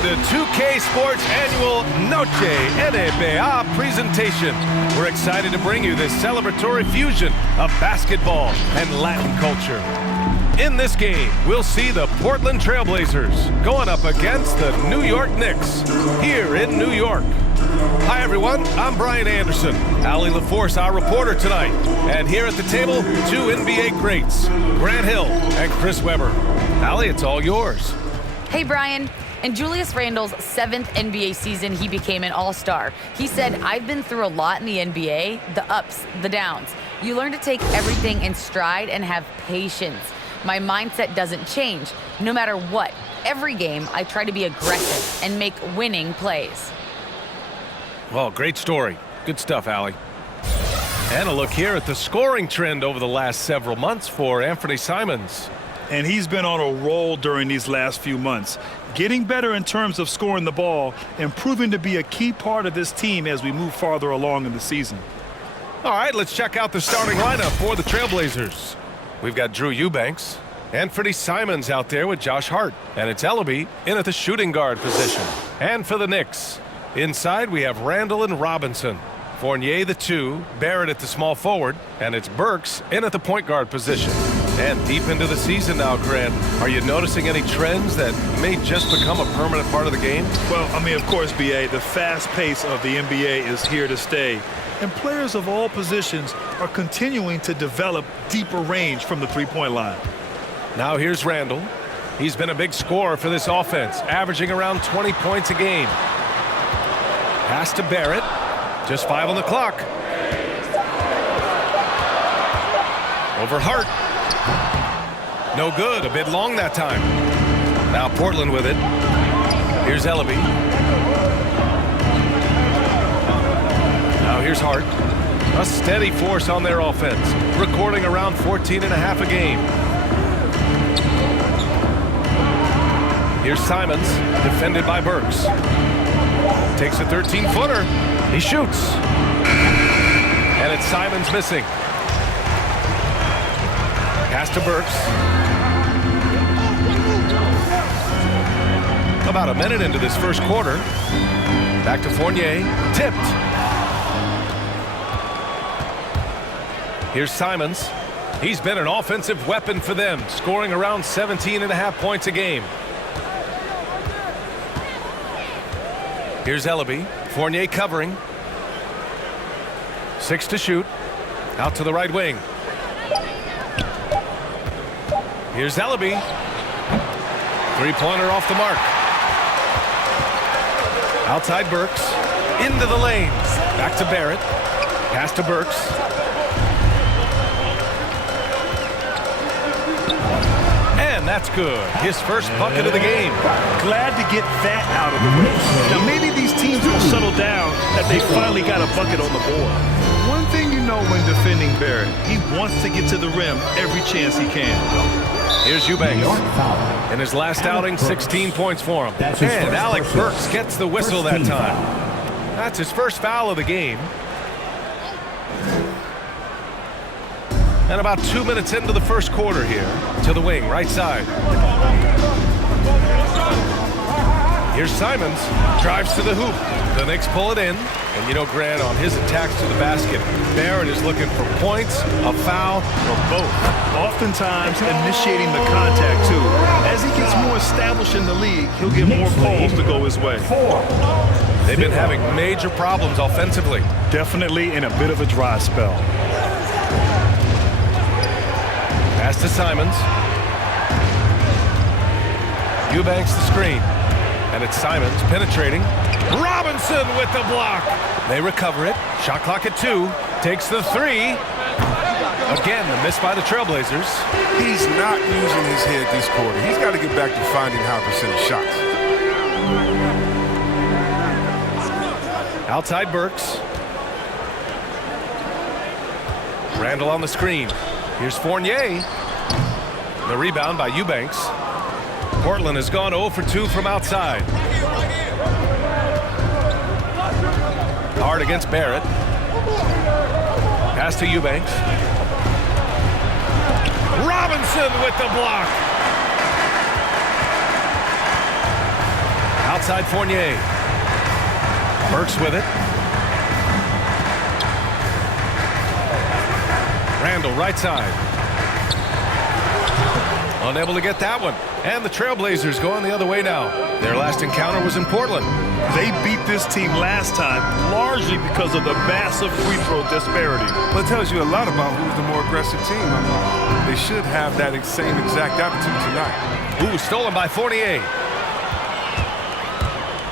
to 2K Sports' annual Noche NBA presentation. We're excited to bring you this celebratory fusion of basketball and Latin culture. In this game, we'll see the Portland Trailblazers going up against the New York Knicks here in New York. Hi, everyone. I'm Brian Anderson. Allie LaForce, our reporter tonight. And here at the table, two NBA greats, Grant Hill and Chris Webber. Allie, it's all yours. Hey, Brian. In Julius Randle's 7th NBA season, he became an all-star. He said, "I've been through a lot in the NBA, the ups, the downs. You learn to take everything in stride and have patience. My mindset doesn't change. No matter what, every game, I try to be aggressive and make winning plays." Well, great story. Good stuff, Allie. And a look here at the scoring trend over the last several months for Anthony Simons. And he's been on a roll during these last few months, getting better in terms of scoring the ball and proving to be a key part of this team as we move farther along in the season. All right, let's check out the starting lineup for the Trailblazers. We've got Drew Eubanks, Anthony Simons out there with Josh Hart, and it's Ellaby in at the shooting guard position. And for the Knicks, inside we have Randle and Robinson. Fournier the 2, Barrett at the small forward, and it's Burks in at the point guard position. And deep into the season now, Grant, are you noticing any trends that may just become a permanent part of the game? Well, I mean, of course, B.A., the fast pace of the NBA is here to stay. And players of all positions are continuing to develop deeper range from the three-point line. Now here's Randle. He's been a big scorer for this offense, averaging around 20 points a game. Pass to Barrett. Just 5 on the clock. Over Hart. No good. A bit long that time. Now Portland with it. Here's Ellaby. Now here's Hart. A steady force on their offense, recording around 14.5 a game. Here's Simons, defended by Burks. Takes a 13-footer. He shoots. And it's Simons missing. Pass to Burks. About a minute into this first quarter. Back to Fournier. Tipped. Here's Simons. He's been an offensive weapon for them, scoring around 17.5 points a game. Here's Ellaby. Fournier covering. 6 to shoot. Out to the right wing. Here's Ellaby. Three-pointer off the mark. Outside Burks. Into the lane. Back to Barrett. Pass to Burks. And that's good. His first bucket of the game. Glad to get that out of the way. Now maybe these teams will settle down that they finally got a bucket on the board. One thing you know when defending Barrett, he wants to get to the rim every chance he can. Here's Eubanks. In his last outing, 16 points for him. And Alec Burks gets the whistle that time. That's his first foul of the game. And about 2 minutes into the first quarter here. To the wing, right side. Here's Simons. Drives to the hoop. The Knicks pull it in. And you know, Grant, on his attacks to the basket, Barrett is looking for points, a foul, or both. Oftentimes initiating the contact, too. As he gets more established in the league, he'll get more calls to go his way. They've been having major problems offensively. Definitely in a bit of a dry spell. Pass to Simons. Eubanks the screen. And it's Simons penetrating. Robinson with the block. They recover it. Shot clock at 2. Takes the 3. Again, the miss by the Trailblazers. He's not using his head this quarter. He's got to get back to finding high percentage shots. Outside Burks. Randle on the screen. Here's Fournier. The rebound by Eubanks. Portland has gone 0 for 2 from outside. Hard against Barrett. Pass to Eubanks. Robinson with the block. Outside Fournier. Burks with it. Randall, right side. Unable to get that one. And the Trailblazers going the other way now. Their last encounter was in Portland. They beat this team last time largely because of the massive free throw disparity. Well, it tells you a lot about who's the more aggressive team. I mean, they should have that same exact attitude tonight. Ooh, stolen by Fournier.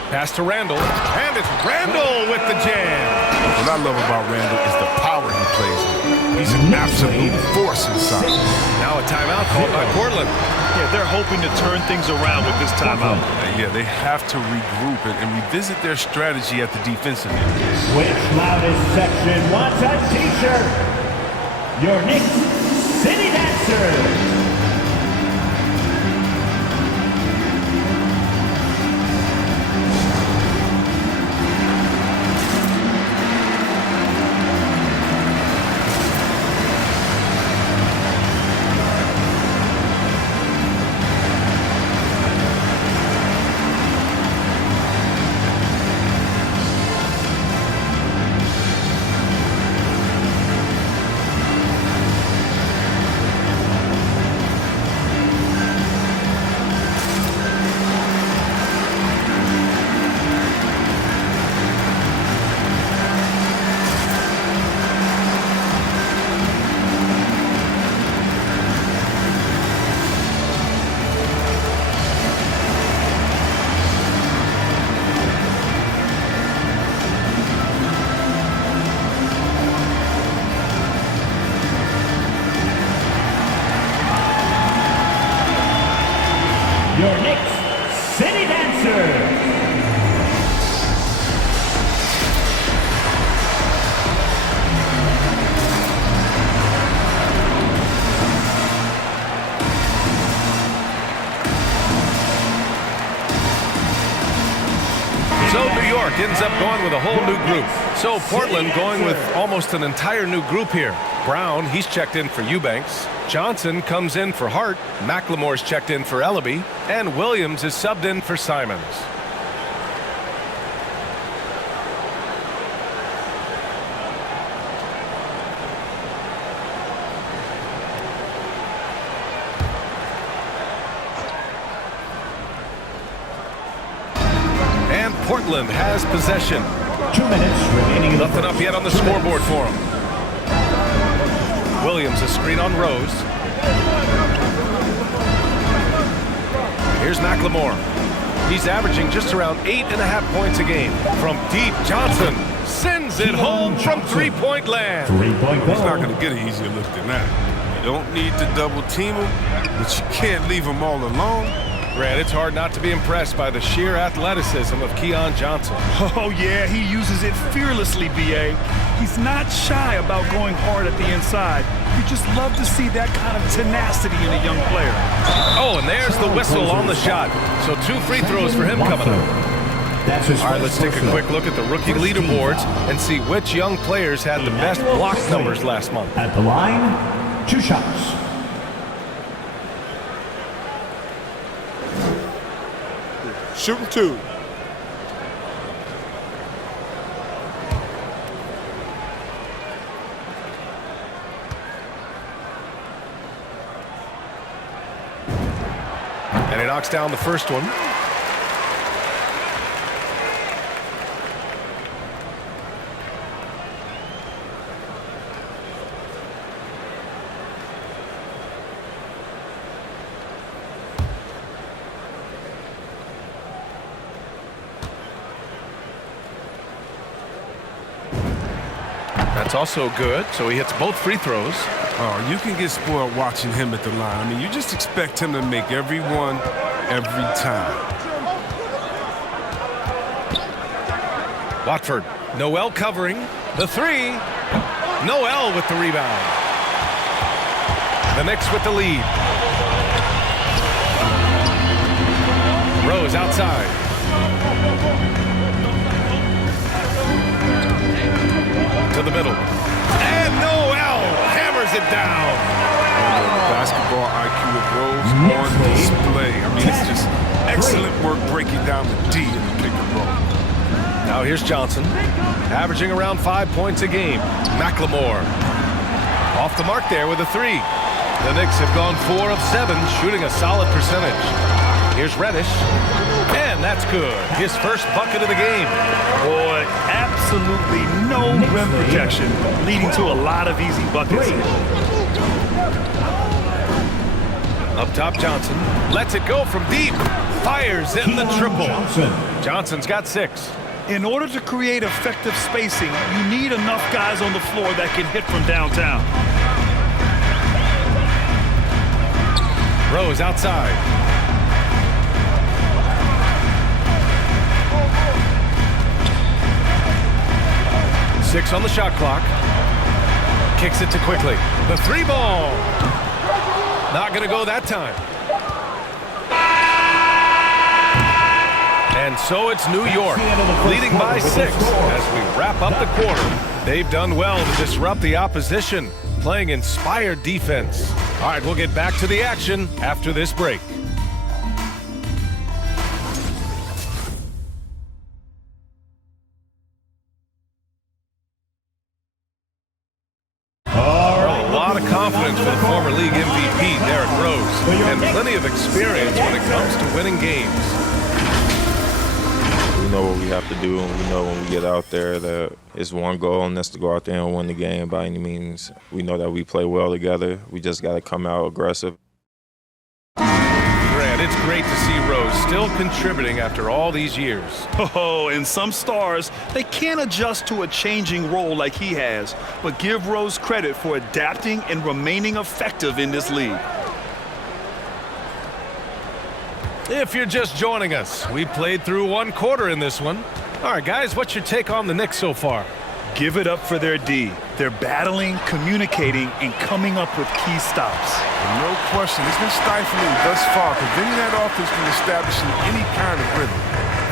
Pass to Randall. And it's Randall with the jam. What I love about Randall is the power he plays with. He's an absolute force inside. Now a timeout called by Portland. Yeah, they're hoping to turn things around with this timeout. Yeah, they have to regroup and revisit their strategy at the defensive end. Which loudest section wants a t-shirt? Your Knicks City Dancer. Your Knicks City Dancer. So New York ends up going with a whole new group. So Portland going with almost an entire new group here. Brown, he's checked in for Eubanks. Johnson comes in for Hart. McLemore's checked in for Ellaby. And Williams is subbed in for Simons. And Portland has possession. 2 minutes remaining in the Nothing up yet on the scoreboard for him. Williams, a screen on Rose. Here's McLemore. He's averaging just around 8.5 points a game. From deep, Johnson sends it home from three-point land. 3-point He's not goal. going to get an easier look than that. You don't need to double team him, but you can't leave him all alone. Grant, it's hard not to be impressed by the sheer athleticism of Keon Johnson. Oh, yeah, he uses it fearlessly, B.A. He's not shy about going hard at the inside. You just love to see that kind of tenacity in a young player. Oh, and there's the whistle on the shot. So 2 free throws for him coming up. That's his All right, let's take a quick look at the rookie leaderboards and see which young players had the best block numbers last month. At the line, 2 shots. Shooting 2. And he knocks down the first one. That's also good, so he hits both free throws. Oh, you can get spoiled watching him at the line. I mean, you just expect him to make every one, every time. Watford, Noel covering the 3. Noel with the rebound. The Knicks with the lead. Rose outside. To the middle. And Noel hammers it down. Basketball IQ of Rose on display. I mean, it's just excellent work breaking down the D in pick and roll. Now here's Johnson, averaging around 5 points a game. McLemore off the mark there with a three. The Knicks have gone 4 of 7, shooting a solid percentage. Here's Reddish, and that's good. His first bucket of the game. Boy, absolutely no rim protection, leading to a lot of easy buckets. Up top, Johnson lets it go from deep. Fires in the triple. Johnson's got 6. In order to create effective spacing, you need enough guys on the floor that can hit from downtown. Rose outside. Six on the shot clock. Kicks it to Quickly. The 3-ball. Not going to go that time. And so it's New York, leading by 6 as we wrap up the quarter. They've done well to disrupt the opposition, playing inspired defense. All right, we'll get back to the action after this break. A lot of confidence for the former league MVP, Derrick Rose, and plenty of experience when it comes to winning games. We know what we have to do, and we know when we get out there that it's one goal, and that's to go out there and win the game by any means. We know that we play well together. We just got to come out aggressive. Grant, it's great to see Rose still contributing after all these years. Oh, and some stars, they can't adjust to a changing role like he has, but give Rose credit for adapting and remaining effective in this league. If you're just joining us, we played through one quarter in this one. All right, guys, what's your take on the Knicks so far? Give it up for their D. They're battling, communicating, and coming up with key stops. No question, it's been stifling thus far, preventing that offense from establishing any kind of rhythm.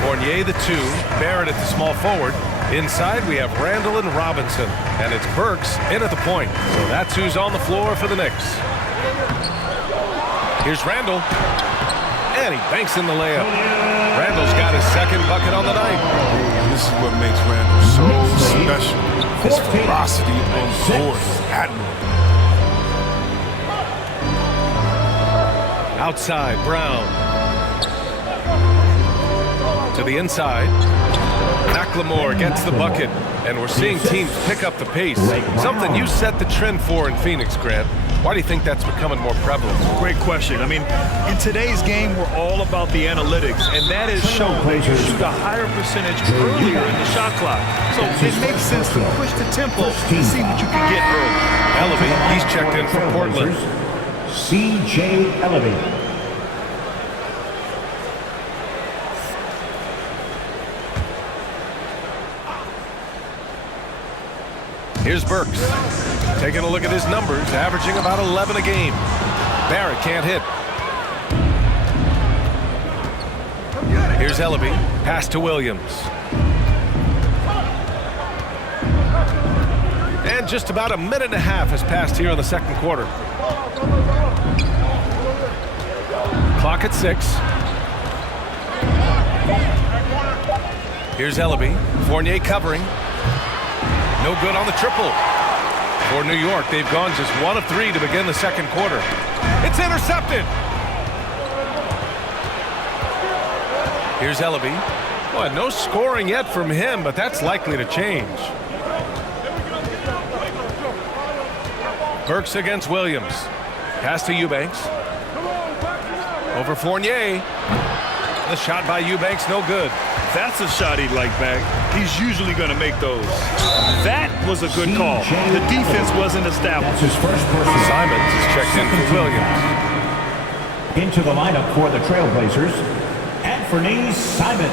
Fournier the 2, Barrett at the small forward. Inside, we have Randall and Robinson, and it's Burks in at the point. So that's who's on the floor for the Knicks. Here's Randall. And he banks in the layup. Randall's got his second bucket on the night. This is what makes Randall so special. His velocity on the board is admirable. Outside, Brown. To the inside. McLemore gets the bucket. And we're seeing teams pick up the pace. Something you set the trend for in Phoenix, Grant. Why do you think that's becoming more prevalent? Great question. I mean, in today's game, we're all about the analytics, and that is shown that you shoot a higher percentage earlier in the shot clock. So it makes sense to push the tempo to see what you can get early. Elevy, he's checked in from Portland. C.J. Elevy. Here's Burks. Taking a look at his numbers, averaging about 11 a game. Barrett can't hit. Here's Elevy. Pass to Williams. And just about a minute and a half has passed here in the second quarter. Clock at 6. Here's Elevy. Fournier covering. No good on the triple. For New York, they've gone just 1 of 3 to begin the second quarter. It's intercepted. Here's Elevy. Well, no scoring yet from him, but that's likely to change. Burks against Williams. Pass to Eubanks. Over Fournier. The shot by Eubanks, no good. That's a shot he'd like back. He's usually going to make those. That was a good call. The defense wasn't established. That's his first personal. Simons is checked in for Williams. Into the lineup for the Trailblazers, Anthony Simons.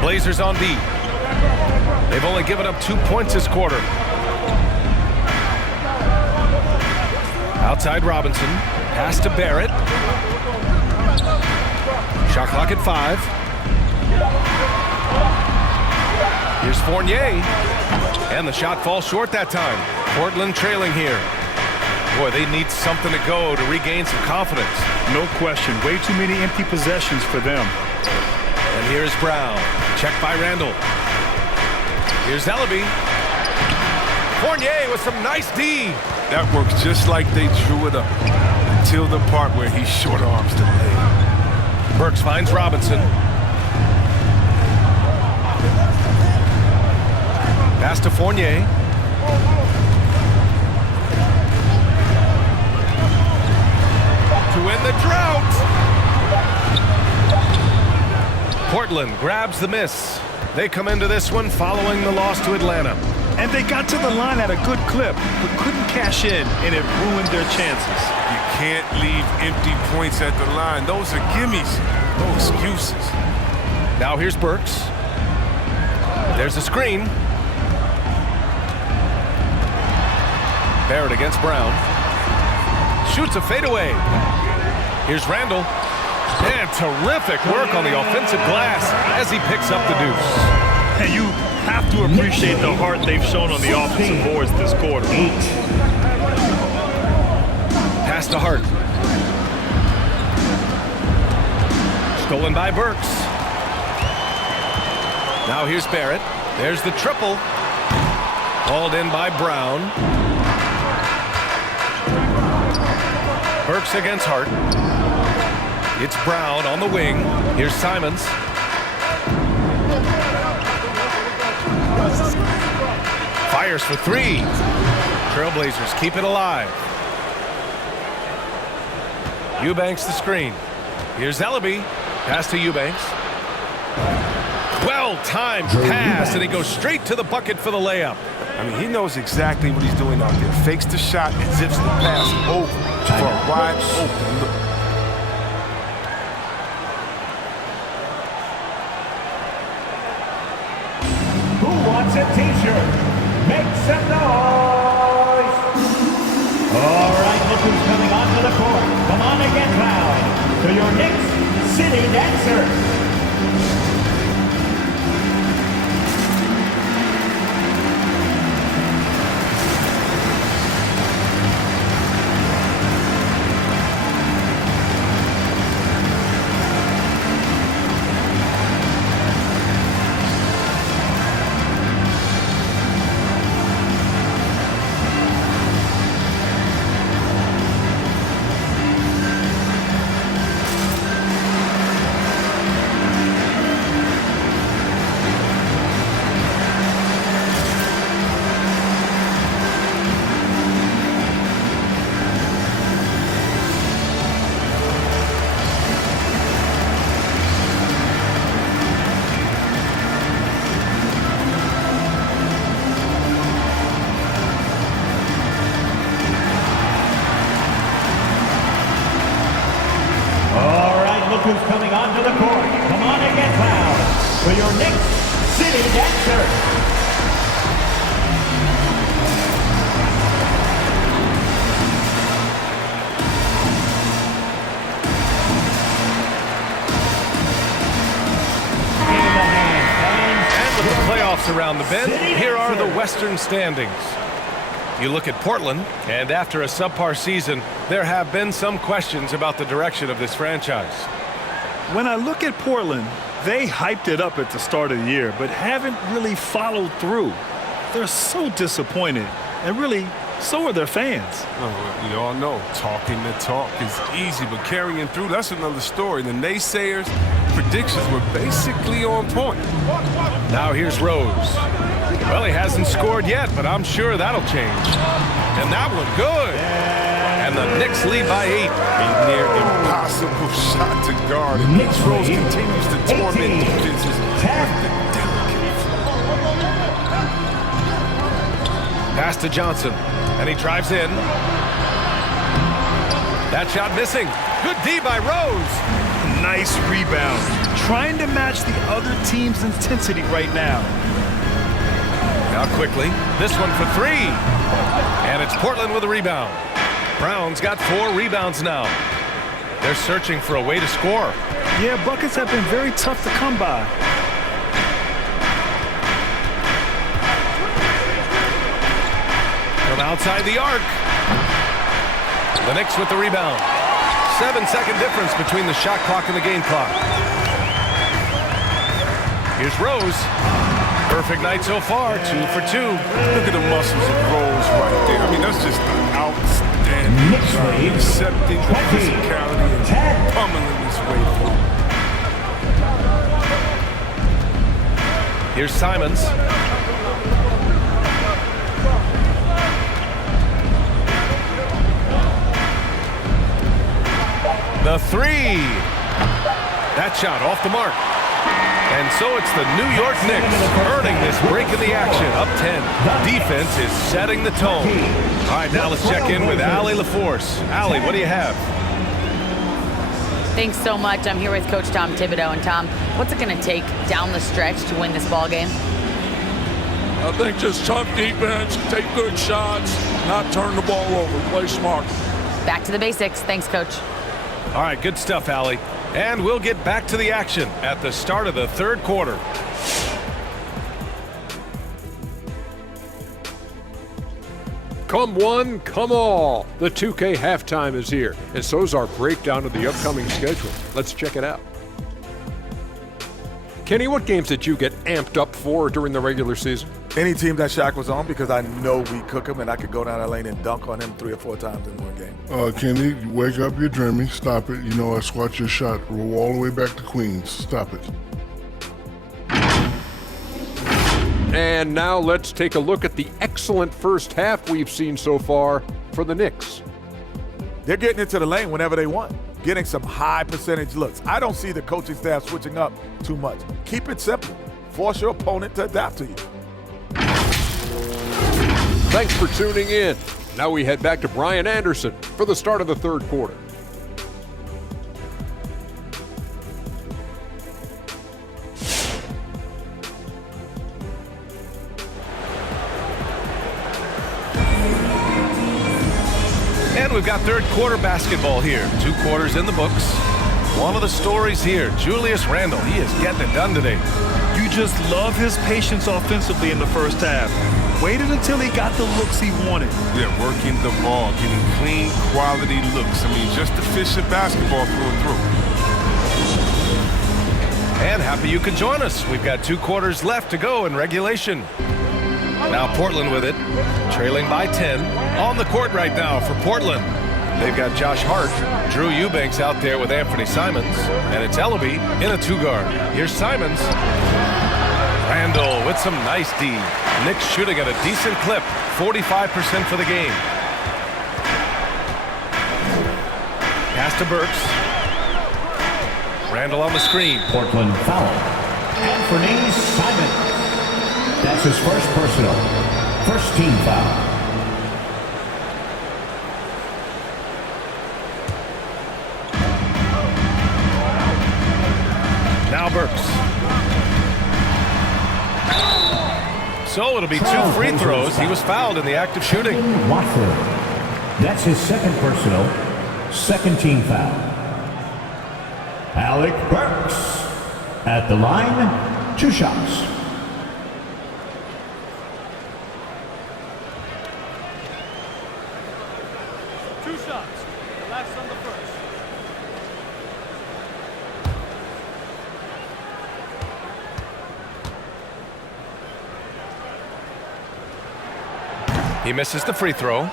Blazers on D. They've only given up 2 points this quarter. Outside Robinson. Pass to Barrett. Shot clock at 5. Here's Fournier. And the shot falls short that time. Portland trailing here. Boy, they need something to go to regain some confidence. No question. Way too many empty possessions for them. And here's Brown. Checked by Randall. Here's Ellaby. Fournier with some nice D. That works just like they drew it up. Until the part where he short arms the leg. Burks finds Robinson. Pass to Fournier. To win the drought. Portland grabs the miss. They come into this one following the loss to Atlanta. And they got to the line at a good clip, but couldn't cash in, and it ruined their chances. You can't leave empty points at the line. Those are gimmies, no excuses. Now here's Burks. There's a screen. Barrett against Brown. Shoots a fadeaway. Here's Randall. And terrific work on the offensive glass as he picks up the deuce. And you have to appreciate the heart they've shown on the offensive boards this quarter. Pass to Hart. Stolen by Burks. Now here's Barrett. There's the triple. Hauled in by Brown. Burks against Hart. It's Brown on the wing. Here's Simons. Fires for three. Trailblazers keep it alive. Eubanks the screen. Here's Ellaby. Pass to Eubanks. Well-timed pass, and he goes straight to the bucket for the layup. I mean, he knows exactly what he's doing out there. Fakes the shot and zips the pass over for a wide open look. Who wants a t-shirt? Make some noise! All right, look who's coming onto the court. Come on and get loud to your Knicks City Dancer. Who's coming onto the court? Come on and get loud for your Knicks City Dancer. And with the playoffs around the bend, here are the Western standings. You look at Portland, and after a subpar season, there have been some questions about the direction of this franchise. When I look at Portland, they hyped it up at the start of the year, but haven't really followed through. They're so disappointed, and really, so are their fans. Oh, we all know talking the talk is easy, but carrying through, that's another story. The naysayers' predictions were basically on point. Now here's Rose. Well, he hasn't scored yet, but I'm sure that'll change. And that one good. And the Knicks lead by 8. A near impossible shot to guard. And Knicks Rose continues to torment defenses with the delicate flow. Pass to Johnson, and he drives in. That shot missing. Good D by Rose. Nice rebound. Trying to match the other team's intensity right now. Now quickly, this one for 3. And it's Portland with a rebound. Brown's got 4 rebounds now. They're searching for a way to score. Yeah, buckets have been very tough to come by. From outside the arc. The Knicks with the rebound. 7-second difference between the shot clock and the game clock. Here's Rose. Perfect night so far, 2 for 2. Look at the muscles of Rose right there. I mean, that's just an outstanding Knicks job. lead Accepting the 20, physicality and 10. pummeling his way through. Here's Simons. The three. That shot off the mark. And so it's the New York Knicks earning this break in the action, up 10. Defense is setting the tone. All right, now let's check in with Allie LaForce. Allie, what do you have? Thanks so much. I'm here with Coach Tom Thibodeau. And Tom, what's it going to take down the stretch to win this ball game? I think just tough defense, take good shots, not turn the ball over, play smart. Back to the basics. Thanks, Coach. All right, good stuff, Allie. And we'll get back to the action at the start of the third quarter. Come one, come all. The 2K halftime is here, and so is our breakdown of the upcoming schedule. Let's check it out. Kenny, what games did you get amped up for during the regular season? Any team that Shaq was on, because I know we cook him and I could go down that lane and dunk on him 3 or 4 times in one game. Kenny, wake up, you're dreaming. Stop it. You know I squat your shot. Roll all the way back to Queens. Stop it. And now let's take a look at the excellent first half we've seen so far for the Knicks. They're getting into the lane whenever they want, getting some high percentage looks. I don't see the coaching staff switching up too much. Keep it simple. Force your opponent to adapt to you. Thanks for tuning in. Now we head back to Brian Anderson for the start of the third quarter. And we've got third quarter basketball here. 2 quarters in the books. One of the stories here, Julius Randle. He is getting it done today. You just love his patience offensively in the first half. Waited until he got the looks he wanted. Yeah, working the ball, getting clean, quality looks. I mean, just efficient basketball through and through. And happy you could join us. We've got 2 quarters left to go in regulation. Now Portland with it, trailing by 10. On the court right now for Portland. They've got Josh Hart, Drew Eubanks out there with Anthony Simons, and it's Ellaby in a 2-guard. Here's Simons. Randle with some nice D. Knicks shooting at a decent clip, 45% for the game. Pass to Burks. Randle on the screen. Portland foul. Anthony Simons. That's his first personal. First team foul. Now Burks. So it'll be 2 free throws. He was fouled in the act of shooting. Watford. That's his second personal. Second team foul. Alec Burks. At the line, 2 shots. He misses the free throw.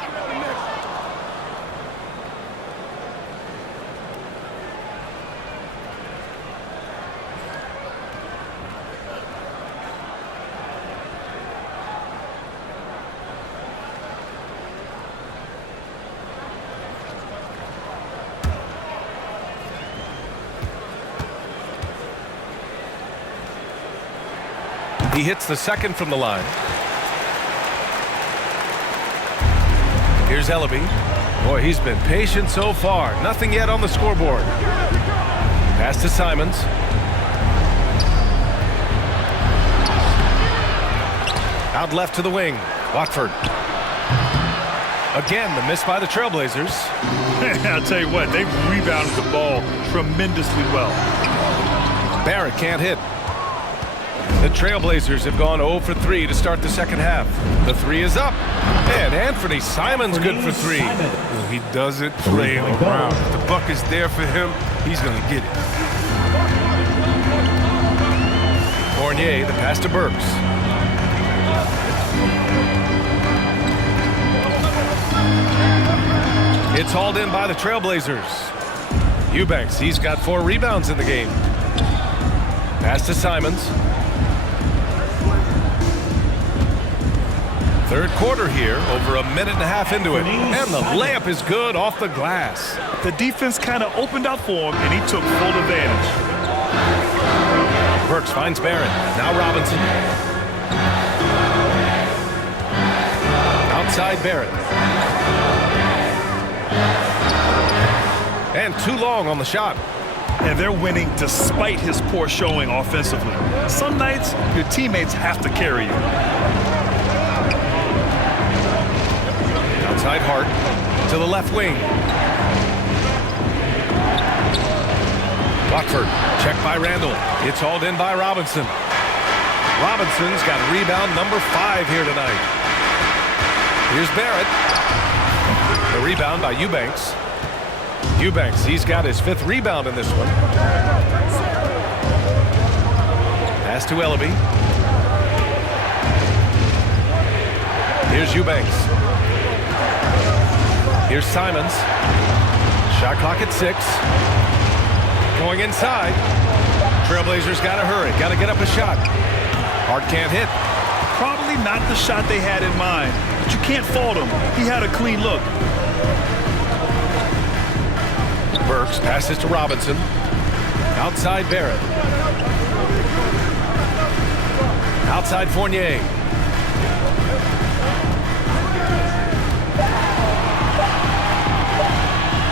He hits the second from the line. Here's Ellaby. Boy, he's been patient so far. Nothing yet on the scoreboard. Pass to Simons. Out left to the wing. Watford. Again, the miss by the Trailblazers. I'll tell you what, they've rebounded the ball tremendously well. Barrett can't hit. The Trailblazers have gone 0 for 3 to start the second half. The three is up. And Anthony Simons good for 3. Well, he doesn't play around. If the buck is there for him, he's going to get it. Fournier, the pass to Burks. It's hauled in by the Trailblazers. Eubanks, he's got 4 rebounds in the game. Pass to Simons. Third quarter here, over a minute and a half into it. And the layup is good off the glass. The defense kind of opened up for him, and he took full advantage. Burks finds Barrett. Now Robinson. Outside Barrett. And too long on the shot. And they're winning despite his poor showing offensively. Some nights, your teammates have to carry you. Outside Hart to the left wing. Rockford, checked by Randall. It's hauled in by Robinson. Robinson's got rebound number 5 here tonight. Here's Barrett. The rebound by Eubanks. Eubanks, he's got his 5th rebound in this one. Pass to Ellaby. Here's Eubanks. Here's Simons. Shot clock at 6. Going inside. Trailblazers got to hurry. Got to get up a shot. Hart can't hit. Probably not the shot they had in mind, but you can't fault him. He had a clean look. Burks passes to Robinson. Outside Barrett. Outside Fournier.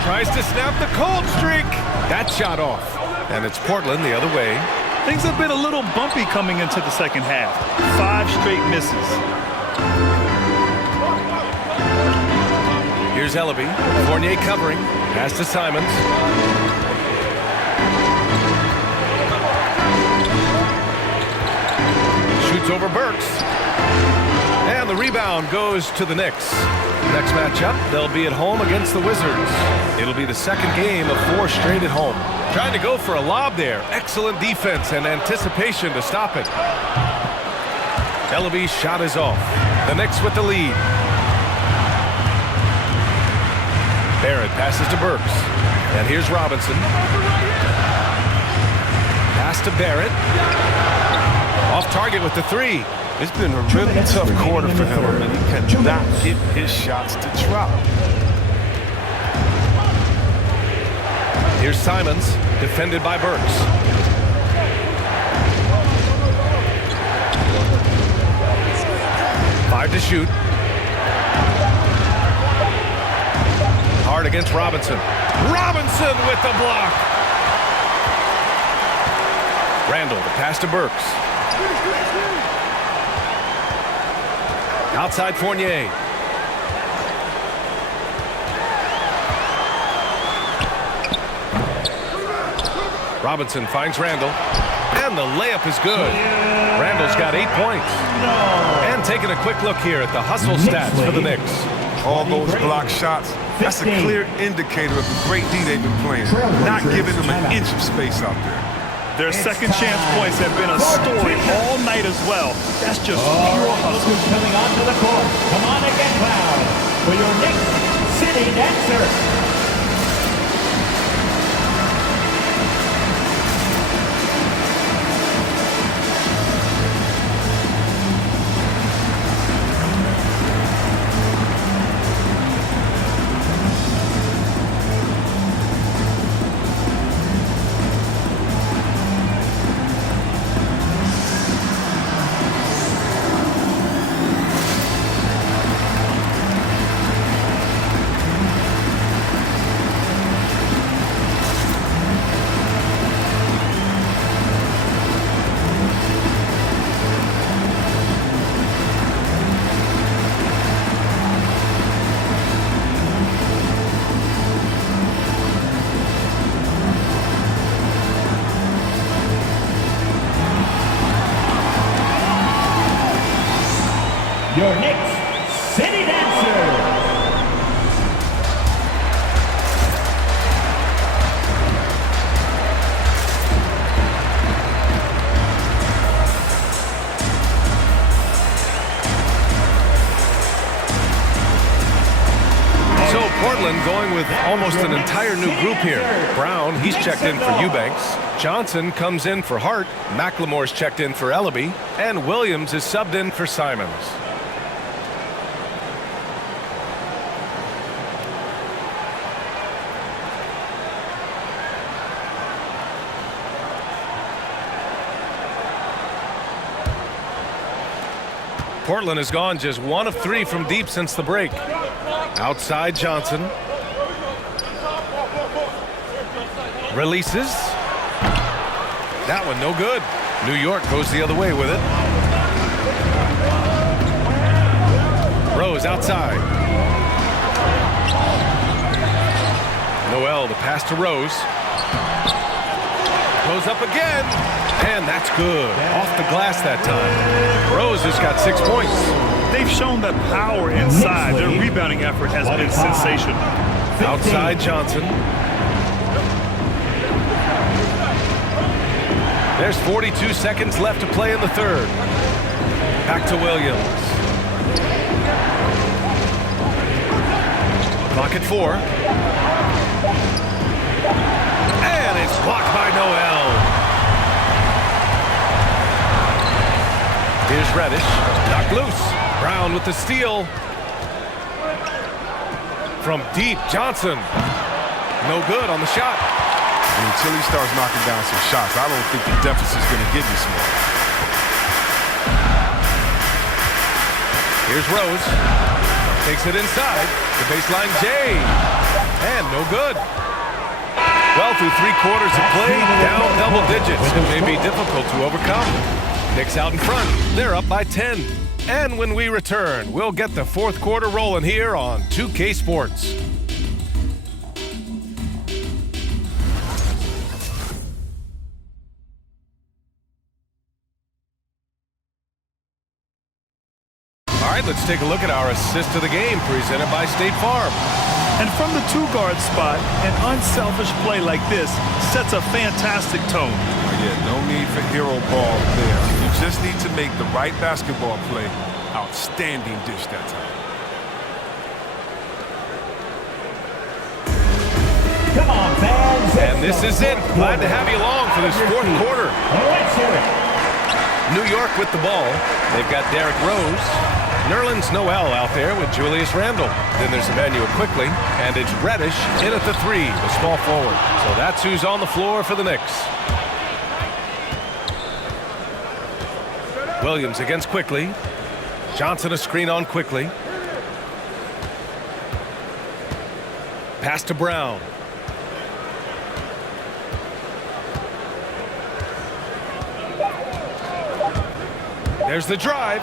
Tries to snap the cold streak. That shot off. And it's Portland the other way. Things have been a little bumpy coming into the second half. 5 straight misses. Here's Ellaby. Fournier covering. Pass to Simons. Shoots over Burks. And the rebound goes to the Knicks. Next matchup, they'll be at home against the Wizards. It'll be the second game of 4 straight at home. Trying to go for a lob there. Excellent defense and anticipation to stop it. Ellaby's shot is off. The Knicks with the lead. Barrett passes to Burks. And here's Robinson. Pass to Barrett. Off target with the 3. It's been a really tough quarter for him. I mean, he cannot get his shots to drop. Here's Simons, defended by Burks. Five to shoot. Hard against Robinson. Robinson with the block. Randall, the pass to Burks. Outside Fournier. Robinson finds Randall. And the layup is good. Randall's got 8 points. And taking a quick look here at the hustle stats for the Knicks. All those block shots, that's a clear indicator of the great D they've been playing. Not giving them an inch of space out there. Their second chance points have been a story all night as well. That's just pure hustle. Who's coming onto the court? Come on and get loud for your Knicks City Dancer. Portland going with almost an entire new group here. Brown, he's checked in for Eubanks. Johnson comes in for Hart. McLemore's checked in for Ellaby. And Williams is subbed in for Simons. Portland has gone just 1 of 3 from deep since the break. Outside Johnson. Releases. That one no good. New York goes the other way with it. Rose outside. Noel, the pass to Rose. Goes up again. And that's good. Off the glass that time. Rose has got 6 points. They've shown that power inside. Their rebounding effort has been sensational. Outside Johnson. There's 42 seconds left to play in the third. Back to Williams. Clock at 4. And it's blocked by Noel. Here's Reddish, knocked loose. Brown with the steal. From deep, Johnson. No good on the shot. Until he starts knocking down some shots, I don't think the deficit's going to get this small. Here's Rose. Takes it inside. The baseline J. And no good. Well, through 3 quarters of play, down double digits. It may be difficult to overcome. Knicks out in front. They're up by 10. And when we return, we'll get the 4th quarter rolling here on 2K Sports. All right, let's take a look at our assist of the game presented by State Farm. And from the 2-guard spot, an unselfish play like this sets a fantastic tone. Yeah, no need for hero ball there. You just need to make the right basketball play. Outstanding dish that time. Come on, fans. And this is it. Glad to have you along for this 4th quarter. Let's hear it. New York with the ball. They've got Derrick Rose. Nerlens Noel out there with Julius Randle. Then there's Emmanuel Quickly, and it's Reddish in at the 3, the small forward. So that's who's on the floor for the Knicks. Williams against Quickly. Johnson a screen on Quickly. Pass to Brown. There's the drive.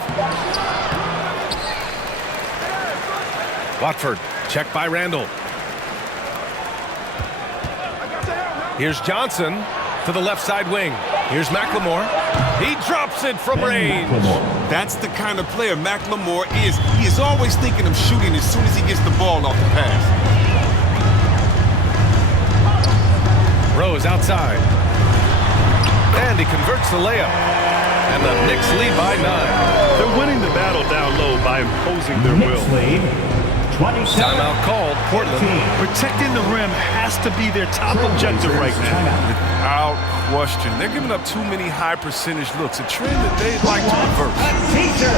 Watford, checked by Randle. Here's Johnson to the left side wing. Here's McLemore. He drops it from range. That's the kind of player McLemore is. He is always thinking of shooting as soon as he gets the ball off the pass. Rose outside. And he converts the layup. And the Knicks lead by 9. They're winning the battle down low by imposing their will. Timeout called. Portland. Protecting the rim has to be their top objective right now. Without question. They're giving up too many high percentage looks, a trend that they'd like to reverse. A teacher,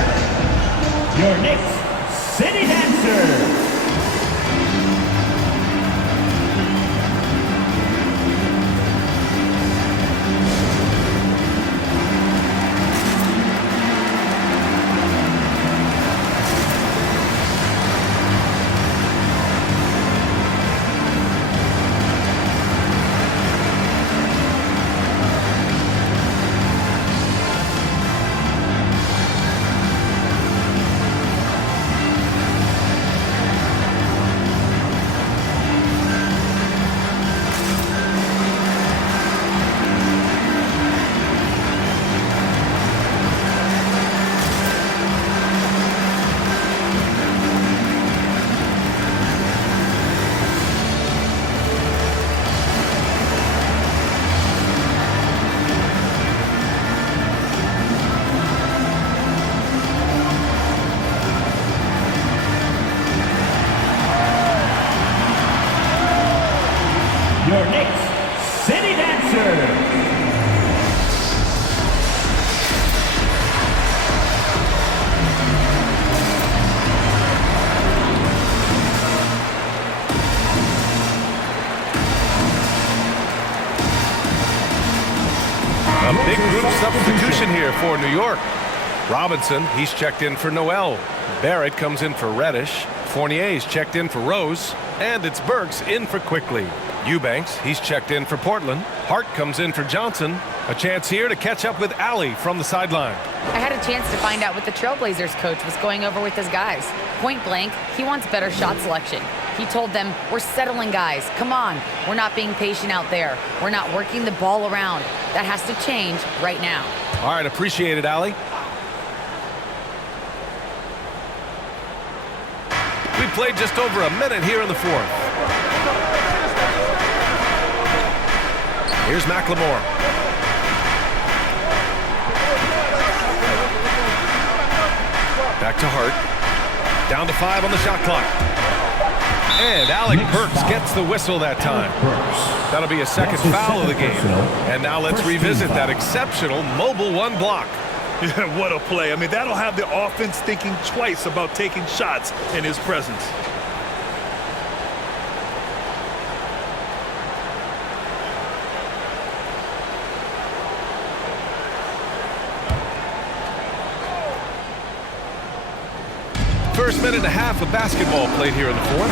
your Knicks City Dancer. your Knicks City Dancers. A big group substitution here for New York. Robinson, he's checked in for Noel. Barrett comes in for Reddish. Fournier's checked in for Rose. And it's Burks in for Quickly. Eubanks, he's checked in for Portland. Hart comes in for Johnson. A chance here to catch up with Alley from the sideline. I had a chance to find out what the Trailblazers coach was going over with his guys. Point blank, he wants better shot selection. He told them, we're settling guys. Come on. We're not being patient out there. We're not working the ball around. That has to change right now. All right, appreciate it, Alley. We played just over a minute here in the fourth. Here's McLemore. Back to Hart. Down to 5 on the shot clock. And Alec Burks gets the whistle that time. That'll be a second foul of the game. And now let's revisit that exceptional mobile one block. Yeah, what a play. I mean, that'll have the offense thinking twice about taking shots in his presence. First minute and a half of basketball played here in the fourth.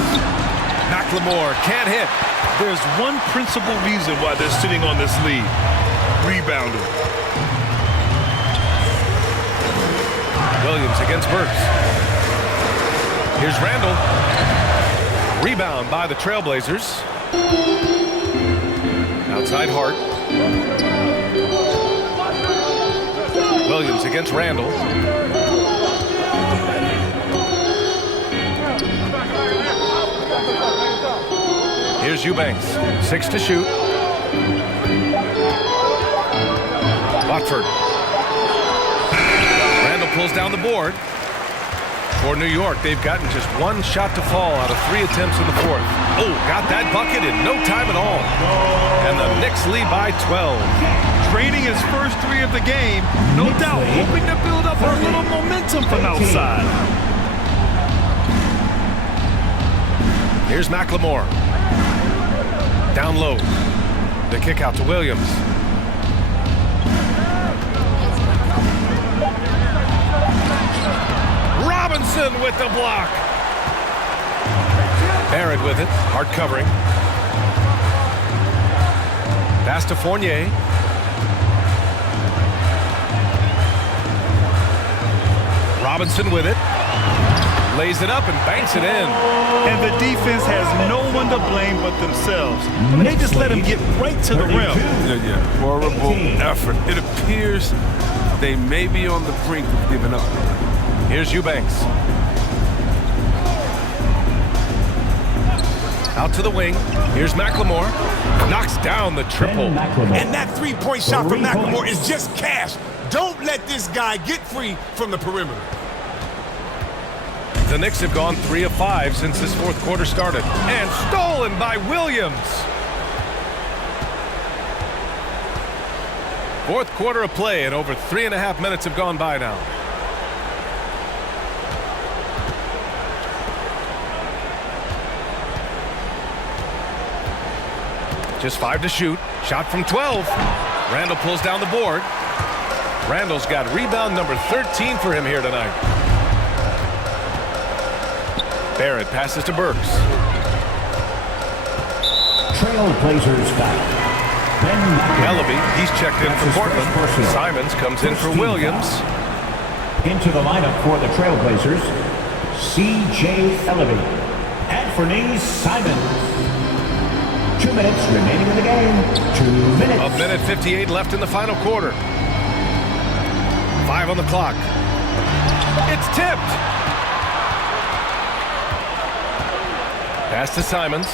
McLemore can't hit. There's one principal reason why they're sitting on this lead. Rebounding. Williams against Burks. Here's Randall. Rebound by the Trailblazers. Outside Hart. Williams against Randall. Here's Eubanks. 6 to shoot. Watford. Randall pulls down the board. For New York, they've gotten just one shot to fall out of 3 attempts in the fourth. Oh, got that bucket in no time at all. And the Knicks lead by 12. Draining his first 3 of the game, no doubt hoping to build up a little momentum from outside. Here's McLemore. Down low. The kick out to Williams. Robinson with the block. Barrett with it. Hard covering. Pass to Fournier. Robinson with it. Lays it up and banks it in. And the defense has no one to blame but themselves. They just let him get right to the rim. Yeah. Horrible effort. It appears they may be on the brink of giving up. Here's Eubanks. Out to the wing. Here's McLemore. Knocks down the triple. And that three-point shot from McLemore is just cash. Don't let this guy get free from the perimeter. The Knicks have gone 3 of 5 since this fourth quarter started. And stolen by Williams. Fourth quarter of play, and over 3.5 minutes have gone by now. Just 5 to shoot. Shot from 12. Randall pulls down the board. Randall's got rebound number 13 for him here tonight. Barrett passes to Burks. Trailblazers foul. Ellaby, he's checked in for Portland. Simons comes in for Williams. Into the lineup for the Trailblazers, C.J. Ellaby. Anthony Simons. 2 minutes remaining in the game. 2 minutes. A minute 58 left in the final quarter. 5 on the clock. It's tipped. Pass to Simons.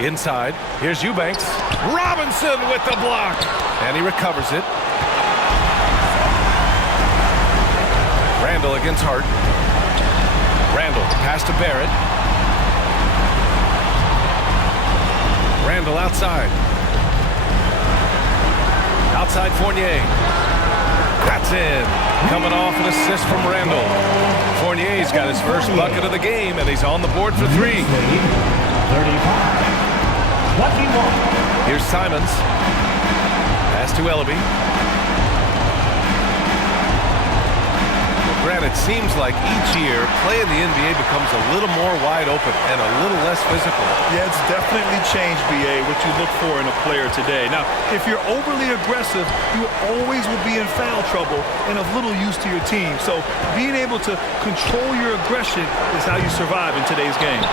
Inside. Here's Eubanks. Robinson with the block. And he recovers it. Randall against Hart. Randall, pass to Barrett. Randall outside. Outside Fournier. That's in. Coming off an assist from Randall. Fournier's got his first bucket of the game, and he's on the board for 3. 35. 21. Here's Simons. Pass to Ellaby. Grant, it seems like each year, play in the NBA becomes a little more wide open and a little less physical. Yeah, it's definitely changed, BA, what you look for in a player today. Now, if you're overly aggressive, you always will be in foul trouble and of little use to your team. So being able to control your aggression is how you survive in today's game.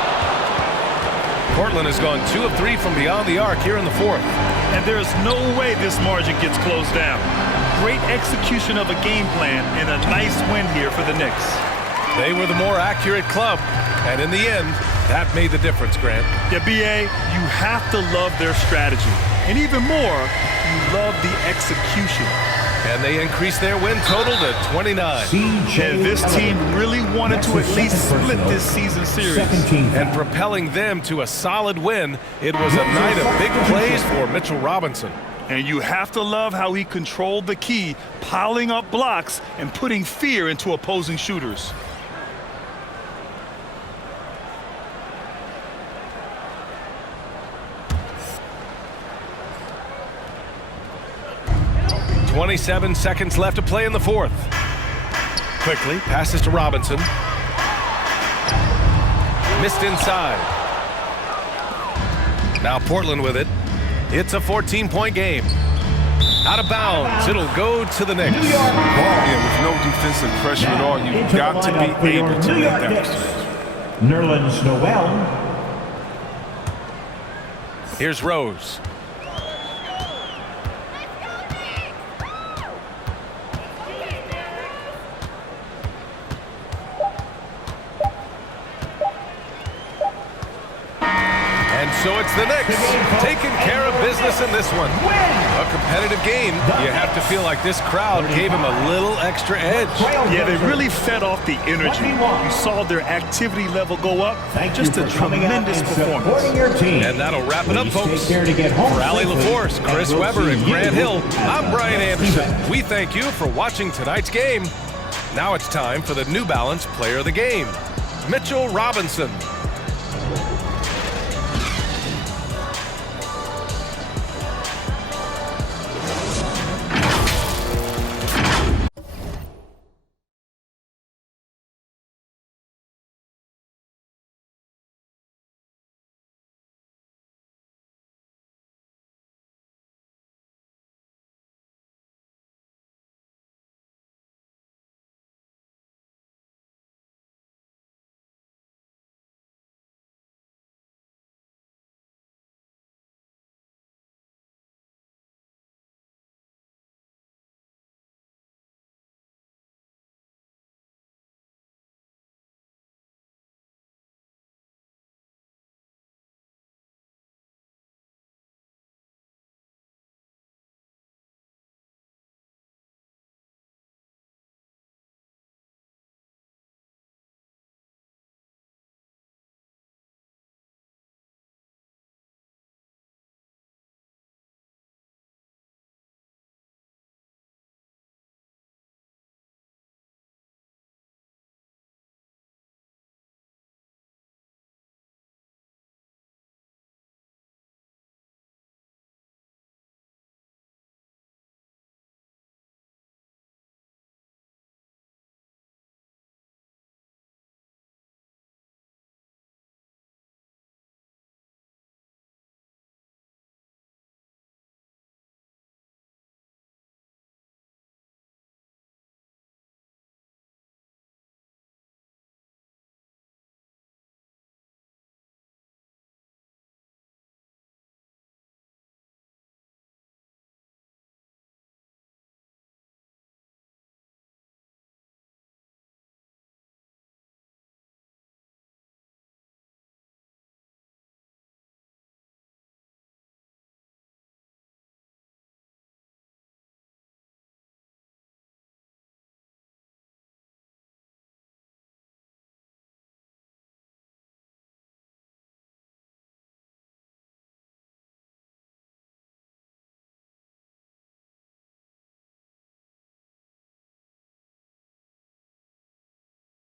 Portland has gone 2 of 3 from beyond the arc here in the 4th. And there's no way this margin gets closed down. Great execution of a game plan and a nice win here for the Knicks. They were the more accurate club, and in the end, that made the difference, Grant. Yeah, BA, you have to love their strategy. And even more, you love the execution. And they increased their win total to 29. And this team really wanted to at least split this season series. And propelling them to a solid win, it was a night of big plays for Mitchell Robinson. And you have to love how he controlled the key, piling up blocks and putting fear into opposing shooters. .27 seconds left to play in the 4th. Quickly, passes to Robinson. Missed inside. Now Portland with it. It's a 14-point game. Out of bounds. It'll go to the Knicks. Yeah, with no defensive pressure at all, you've got to be able to make that mistake. Nerlens Noel. Here's Rose. So it's the Knicks taking care of business in this one. A competitive game. You have to feel like this crowd gave him a little extra edge. Yeah, they really fed off the energy. You saw their activity level go up. Just a tremendous performance. And that'll wrap it up, folks. For Allie LaForce, Chris Webber, and Grant Hill, I'm Brian Anderson. We thank you for watching tonight's game. Now it's time for the New Balance Player of the Game, Mitchell Robinson.